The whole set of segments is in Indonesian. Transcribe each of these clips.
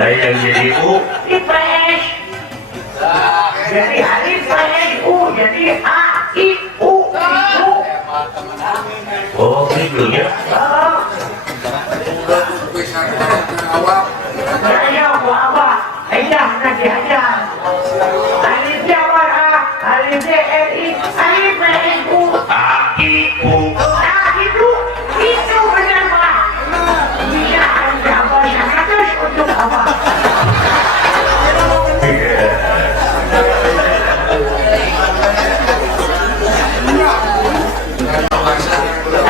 ada yang jadi U IPS. Jadi Alif IPS U jadi A I U itu. Oh gitu ya. Ya apa? Ayah nanti aja. Alif Jawa A, Alif DRI, Alif IPS U. A I U. Nah itu benar Pak. Bisa Anda bayar atas untuk apa?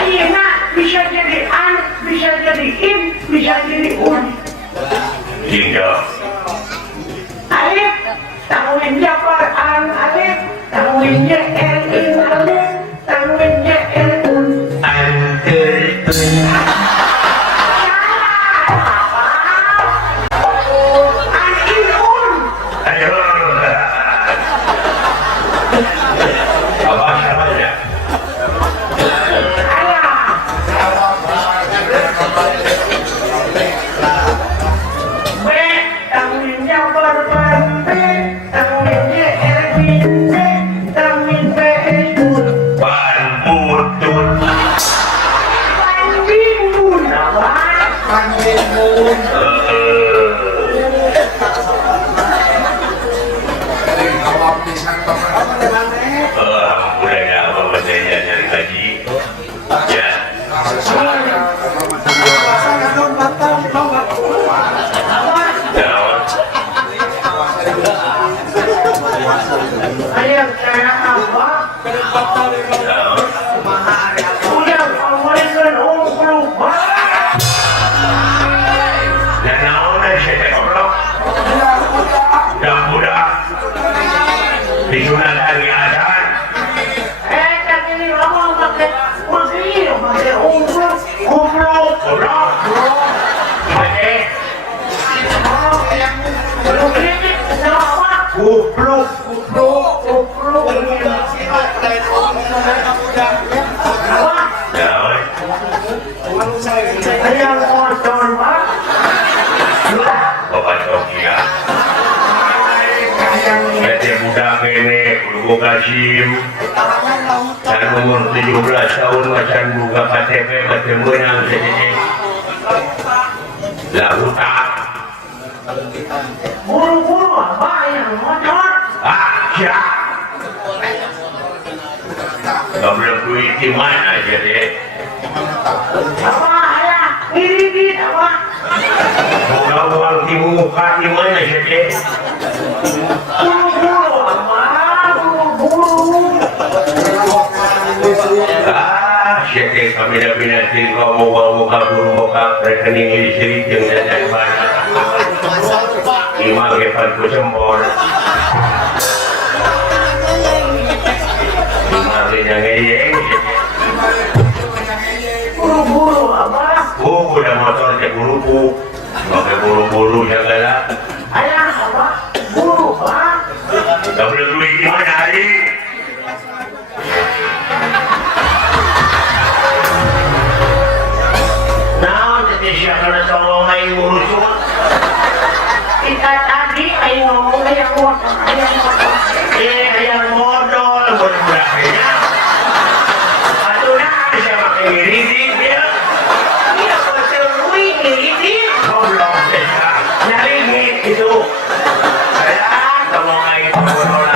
Ayeuna bisa jadi an, bisa jadi in, bisa jadi un. Tidak. Alif, tanwin Jafar an alif, tanwin JL in alif, tanwin JL un. Kasim dan umur 17 tahun macan buka KTP bertemuan jadi lalu tak buru-buru apa yang motor ya gak boleh duit di mana jadi apa ya ini apa gak uang di muka di mana jadi buru-buru apa siapa kami dah binati kau muka burung muka rekening listrik yang dan mana lima kepan ku sempor lima yang ngeyeng buru-buru apa? Udah motor cek buru-buru pakai buru-buru segala ayah apa? Buru pak gak boleh duit gimana hari siapa nak tolong aing ngurus kita tadi aing ngomong ayang modal berberapanya aduh nah siapa ngirit dia dia betul duit ngirit goblok nyari ngit itu tolong aing modal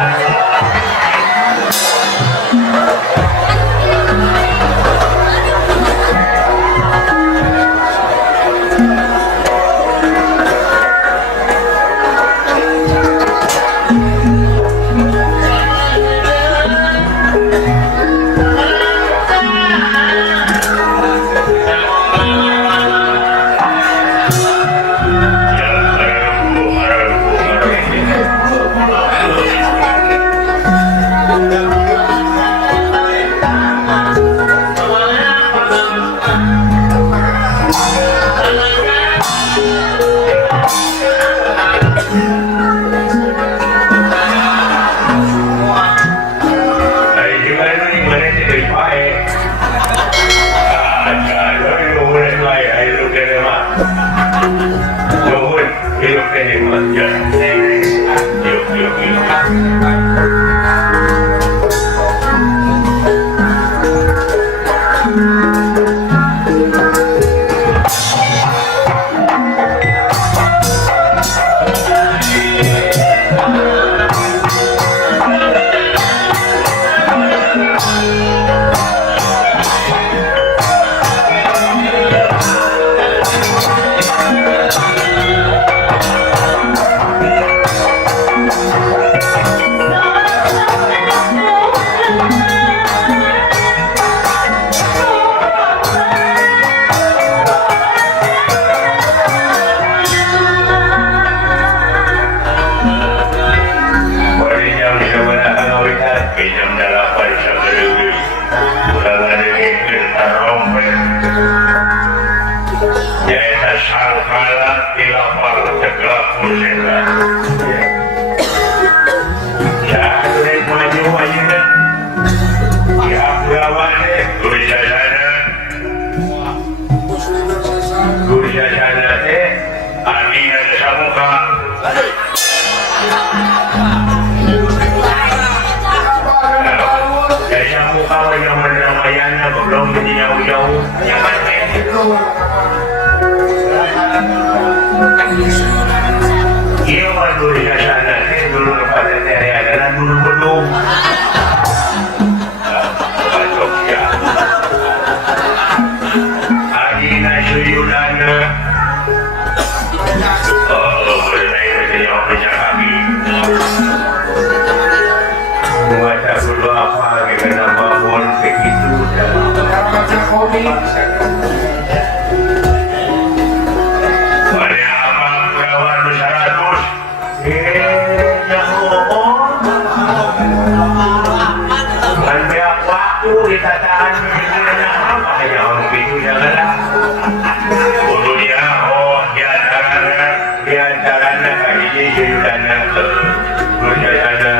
udah ada yang tarompet nyaeta sangkala dilapar tegelap musela jadul maju aja ya gawane guru jajana teh artinya samuka kalau yang menamayana belum jauh-jauh jangan main itu iya mah dulu ya sana dulu pada dari adalah dulu belum masuk ya adina suyudana boleh naik ke sini punya kami membaca dulu apa kita bangun begitu baca komik ada apa perawan 100 yang ngomong kan biar waktu ditataan misalnya apa ya orang begitu janganlah dulu dia diantaranya kali ini judulnya Rujayana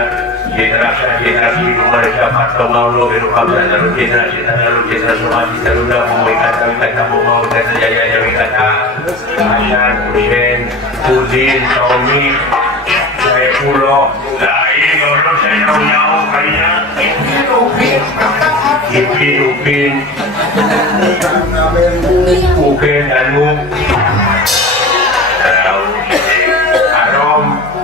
generasi mereka patah maulu berupa lalu generasi semua kita sudah memberikan kata mau kata jaya kata Hasan Hussein Udin Tommy saya pulau lain orang saya jauh kayaknya Upin Uken Danu Arom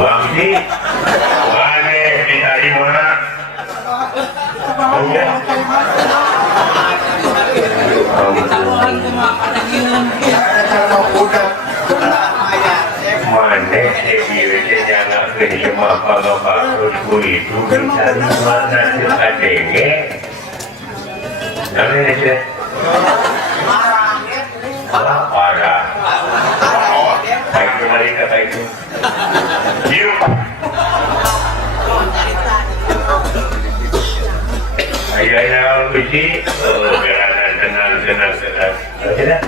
Wangdi, wale diterima. Kalau maksudku itu dicari mana adenge namanya sih parah baik mereka baik yuk ayah biji tenang tidak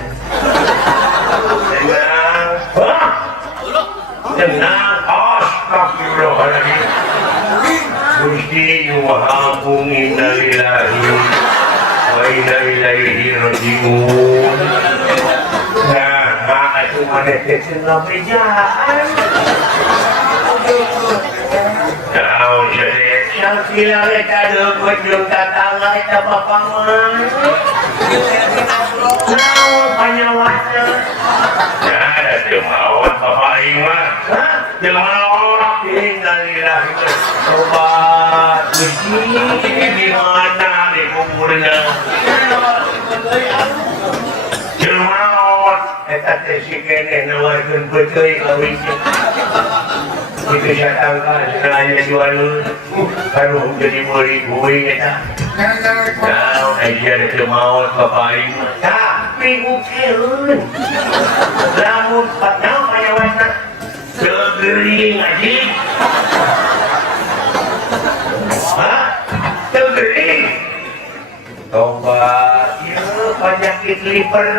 tenang astagfirullahaladzim Gusti Yumahagung innalillahi wa inna ilaihi raji'un. Nah, itu mana tersena bejaan. Nah, jadi yang bilang kita ada kunjung tatangga kita bapangan. Nah, panyawana. Nah, ada jemawan bapak imam. Jemawan innalillahi sobat Gusti di mana di kuburnya jemawan eta teh si keneh nawarkeun peuteui ka wiji itu satangka cenah jual baru jadi beli kuing eta naon aya da jemawan bapaing tapi ngukeun lamun naon panyawana tegering aja tegering tobat ya penyakit liver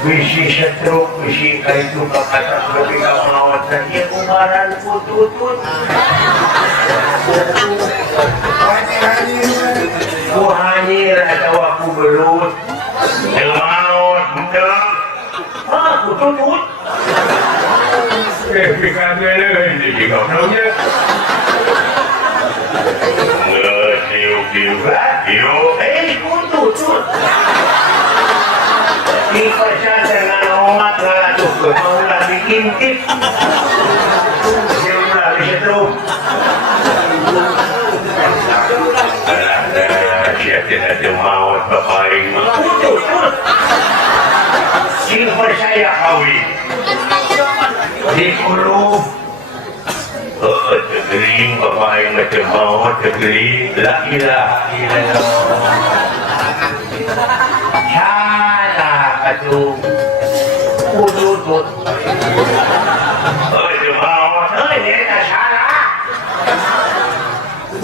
bisi stroke bisi kaitu kakata lebih kamawat saja kumaran pututut ku hanyir atau aku belut yang maut betul aku tutut pikirnya ini juga namanya ku tutut di pasar dengan umat ngalatuk maulah dikintip jumlah disetrum siapa yang maut bapaing tutut sing percaya kawi di kulub tegering bapaing macam maut tegering la ilaha illallah salah katu tutut maut ini tak salah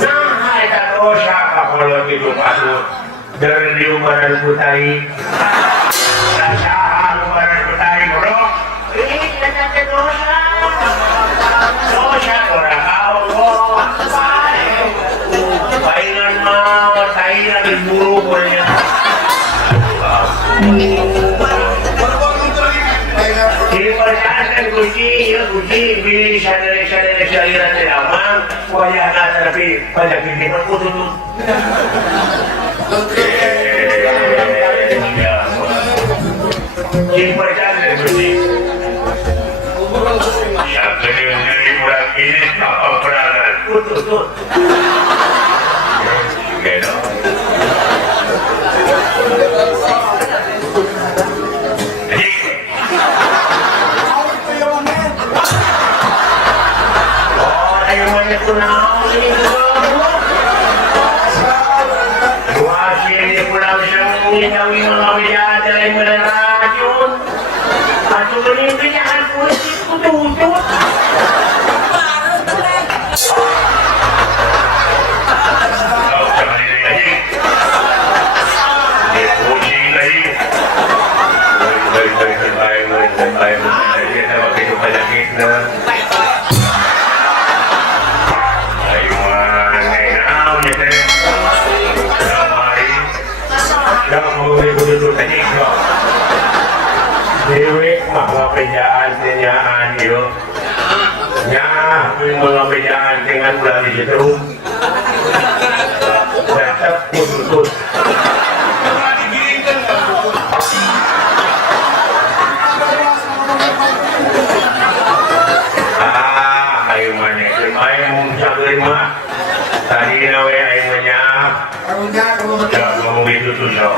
nah itu dosa kalau hidup aku dari liuman putai rasa liuman putai bro ini tidak dosa orang kau paingan mau paingan diburu punya dipercayaan kunci ya kunci bisa dari syariat aman wayana tapi banyak ini berkutut dipercayaan kunci yang kedua bulan ini apa perangan kutut Dewi mah pejaan tenyaan yo nya mah pejaan dengan bulan itu tetap putus ayo mana ayo mungkin mah tadi nawe ayo nya mau itu tuh yo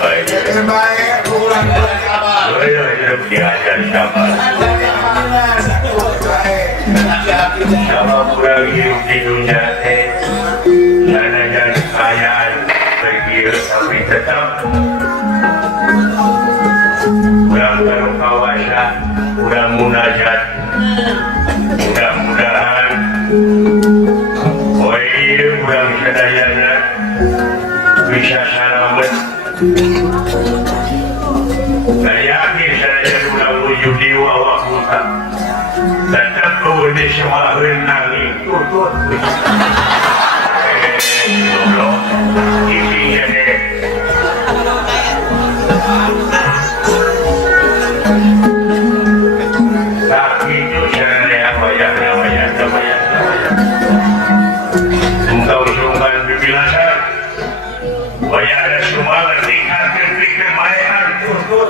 baik Baik, pulang kabar. Hidup diajar siapa? Siapa kurang hidup di dunia teh? Karena jadi kekayaan berkira tapi tetap kurang baru kawasan, kurang munajat, mudah-mudahan kurang sedayana bisa selamat. Saya yakin saya udah wujud di wawah hutan. Tetap kau di semua renang itu tuh. Loh, isinya deh. Tak itu saya bayar. Engkau sungkan bibilasan. Bayar ada semua tingkat pikir mainan tuh.